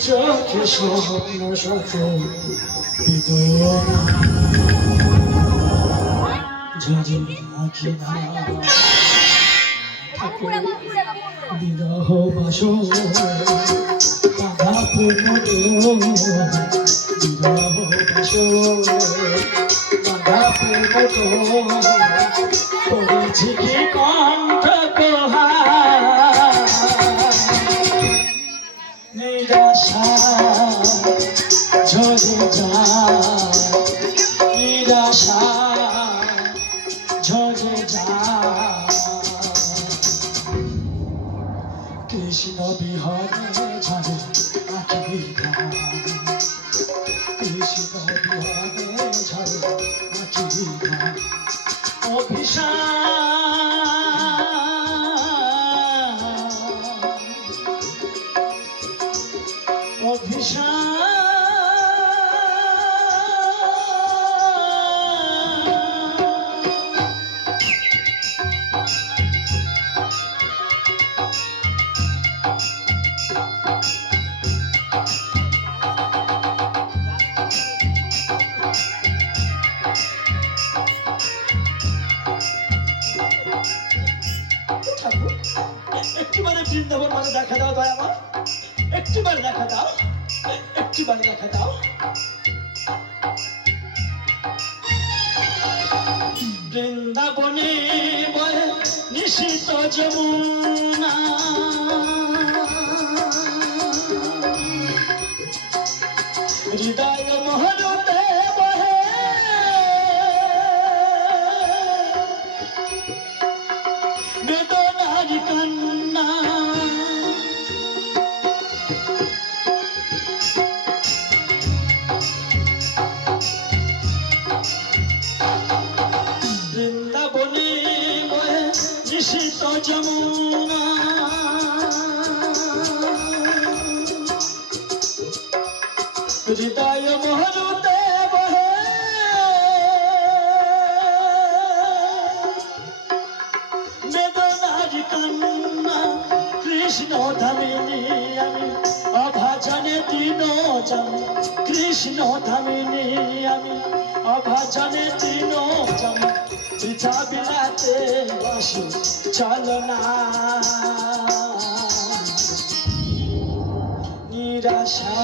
চোখে স্বপ্ন সফল ঝরে আঁখি বিরহ বাসন বাধা পূর্ণ বিরহ বাসন বাধা পূর্ণ করেছি কি কণ্ঠ নিরাশা ঝরে যায় নিরাশা ঝরে যায় কৃষ্ণ বিহনে ঝরে আঁখি কৃষ্ণ বিহনে ঝরে আঁখি অভিশাপ একটুবারে বৃন্দাবন মানে দেখা দাও দয়া আমার একটুবারে দেখা দাও একটুবারে দেখা দাও বৃন্দাবনে বয়ে নিশিত যমুনা হৃদয় মহলতে বহে বেদনার কান্না বৃন্দাবনে বয়ে নিশিত যমুনা হৃদয় মহলতে বহে বেদনার কান্না কৃষ্ণ ধামিনী আমি অভাজনে দিন জানি কৃষ্ণ ধামিনী আমি অভাজনে দিন জানি পিঠা বিলাতে বসে চলো না নিরাশা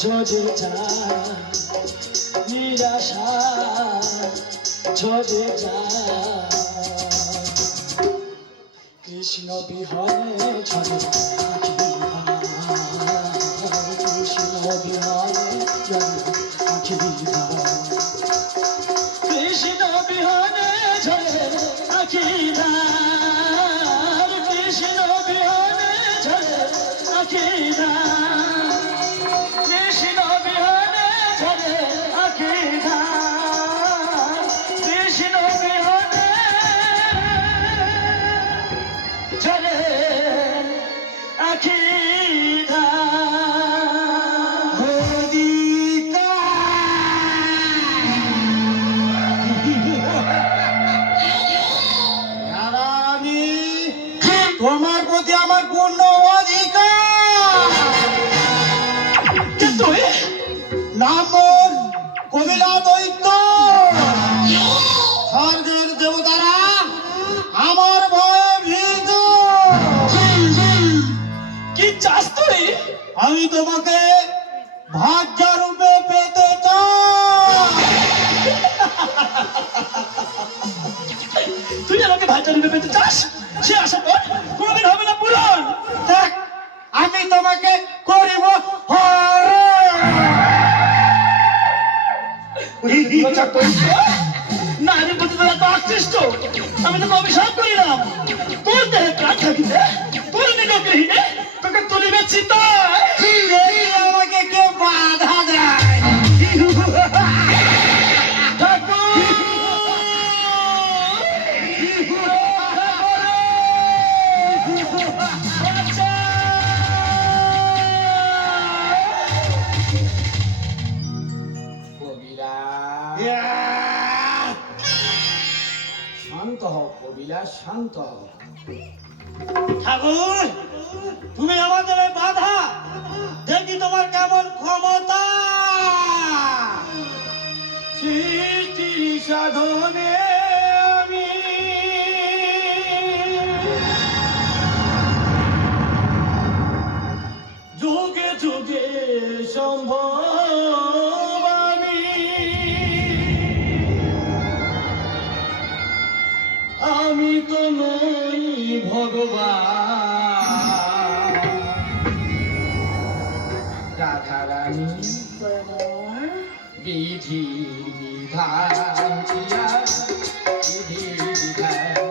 ঝরে যায় নিরাশা ঝরে যায় কৃষ্ণ বিহনে ঝরে কৃষ্ণ বিহনে ঝরে কৃষ্ণ বিহনে ঝরে আখি কৃষ্ণ বিহনে ঝরে আখি কৃষ্ণ বিহনে ঝরে আখি কৃষ্ণ বিহনে ঝরে আখি তোমার প্রতি আমার পূর্ণ অধিকার নাম কবিলা দৈত্য স্বর্গের দেবতারা আমার ভয়ে ভীত কি চাস তুই আমি তোমাকে ভাগ্য রূপে পেতে চাই তুই আমাকে ভাজা রূপে পেতে চাস সে আশা কর কোনোদিন হবে না পূরণ দেখ আমি তোমাকে করিব নারীর প্রতি তোরা তো আকৃষ্ট আমি তোকে অভিশাপ করিলাম তোর দেহে প্রাণ থাকিতে তোর নিগৃহীনে তোকে তুলিবে চিতায় আমাকে কেউ বাধা দেয় শান্ত হও কবিলাস, শান্ত হও। ঠাকুর, তুমি আমাদের এই বাধা, দেখি তোমার কেমন ক্ষমতা। সৃষ্টি সাধনে আমি যুগে যুগে সম্ভব আমি তো নই ভগবান। রাধারানী বিধি বিধান কিয়া, বিধি বিধান,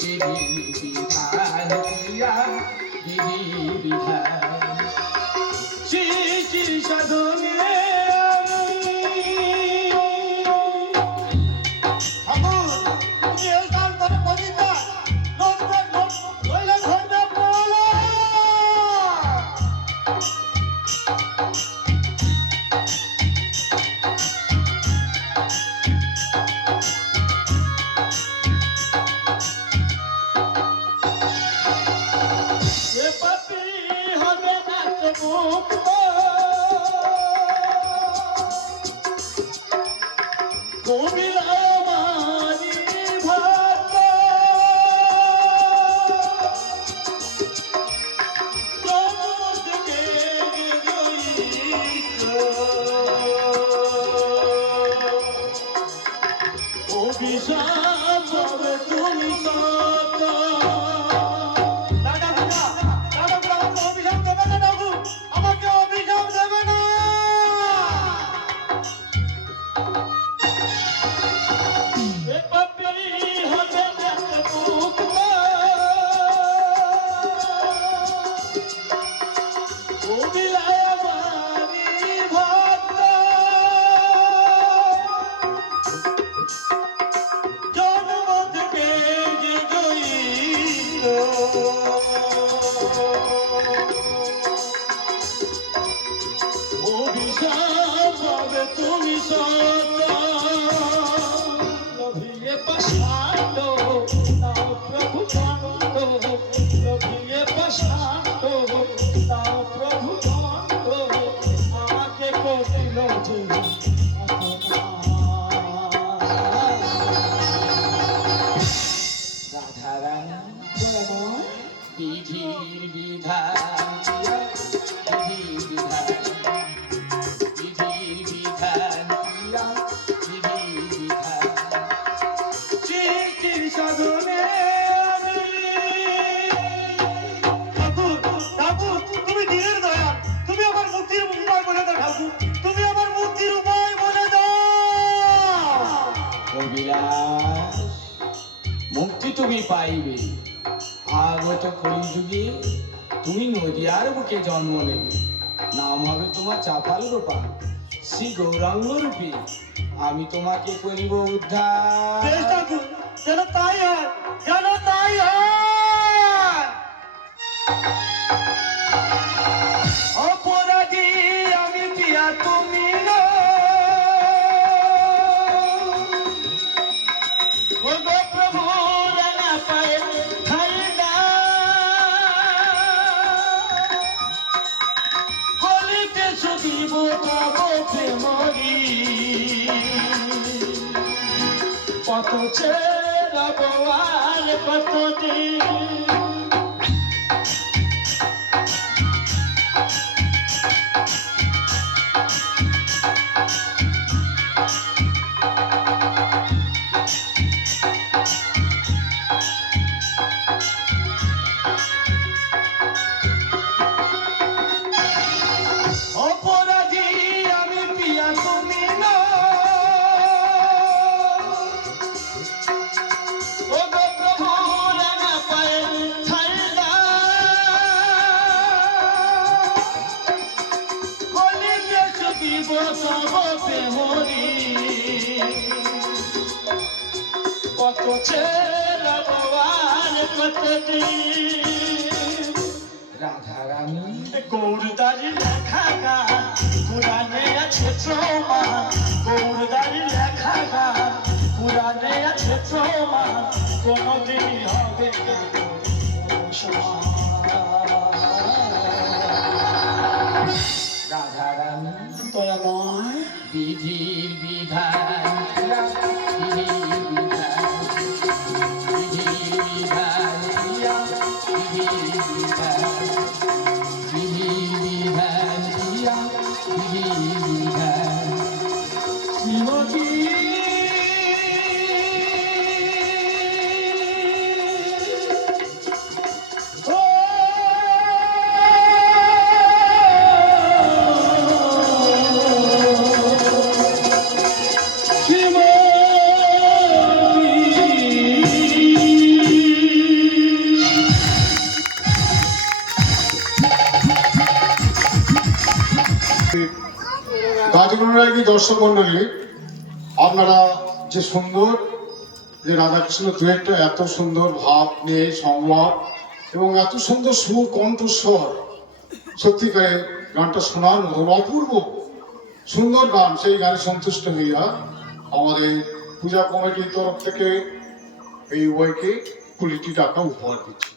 বিধি বিধান কিয়া, বিধি বিধান সৃষ্টি সাধনে ঠাকুর, তুমি এই গান করে কবিতা নড়বে, নইলে ধরবে বলো। এ পাপী হবে না তো মুক্ত, কবিলায় আমারি ভক্ত। জগৎকে জয়িত অভিশাপ হবে তুমি সত্য। দাদা ভাইয়া, দাদা ভাইয়া, আমাকে অভিশাপ দেবে না ঠাকুর, আমাকে অভিশাপ দেবে না। এ পাপী হবে না তো মুক্ত, কবিলায় আমারি ভক্ত। জন্ম থেকে যে জয়িত অভিশাপ হবে তুমি সত্য। লভিয়ে পাষাণ্ড তাও প্রভু দণ্ড, লভিয়ে পাষাণ্ড তাও প্রভু দণ্ড, আমাকে করিল যে রাধারানী বিধির বিধান কিয়া, বিধির বিধান, বিধির বিধান কিয়া, বিধির বিধান সৃষ্টির সাধনে আমি ঠাকুর, ঠাকুর, তুমি দিনের দয়াল, তুমি আমার মুক্তির উপায় বলে দাও ঠাকুর, তুমি আমার মুক্তির উপায় বলে দাও। কবিরাজ, মুক্তি তুমি পাইবে। আগত কলিযুগে তুমি নদিয়ার বুকে জন্ম নেবে, নাম হবে তোমার চাপাল গোপাল, শ্রী গৌরাঙ্গ রূপে আমি তোমাকে করিব উদ্ধার। বেশ ঠাকুর, যেন তাই হয়, যেন তাই হয়। অপরাধী আমি পিয়া তুমি না, ও গো প্রভু রাঙা পায়ে ঠাই না, কলিতে সুদিব তব প্রেমরি, কত ছেড়াব আর কতদিন। অপরাধী আমি পিয়া তুমি না, ও গো প্রভু রাঙা পায়ে ঠাই না, কলিতে সুদিব তব প্রেমরি, কত ছেড়াব আর কতদিন। রাধারানী গৌরদারি লেখা গান পুরাণে আছে প্রমাণ, গৌরদারি লেখা গান পুরাণে আছে প্রমাণ কোনদিন হবে না সমান। রাধারানী দয়াময় বিধির বিধান বিধির বিধান বিধির বিধান বিধির বিধান বিধির বিধান বিধির বিধান শ্রীমতী গাজীগুণরাগী দর্শক মন্ডলী, আপনারা যে সুন্দর যে রাধাকৃষ্ণ দুয়েটটা এত সুন্দর ভাব নিয়ে সংলাপ এবং এত সুন্দর সুর কণ্ঠস্বর, সত্যিকারে গানটা শোনার মতন অপূর্ব সুন্দর গান, সেই গানে সন্তুষ্ট হইয়া আমাদের পূজা কমিটির তরফ থেকে এই উভয়কে 20টি টাকা উপহার দিচ্ছি।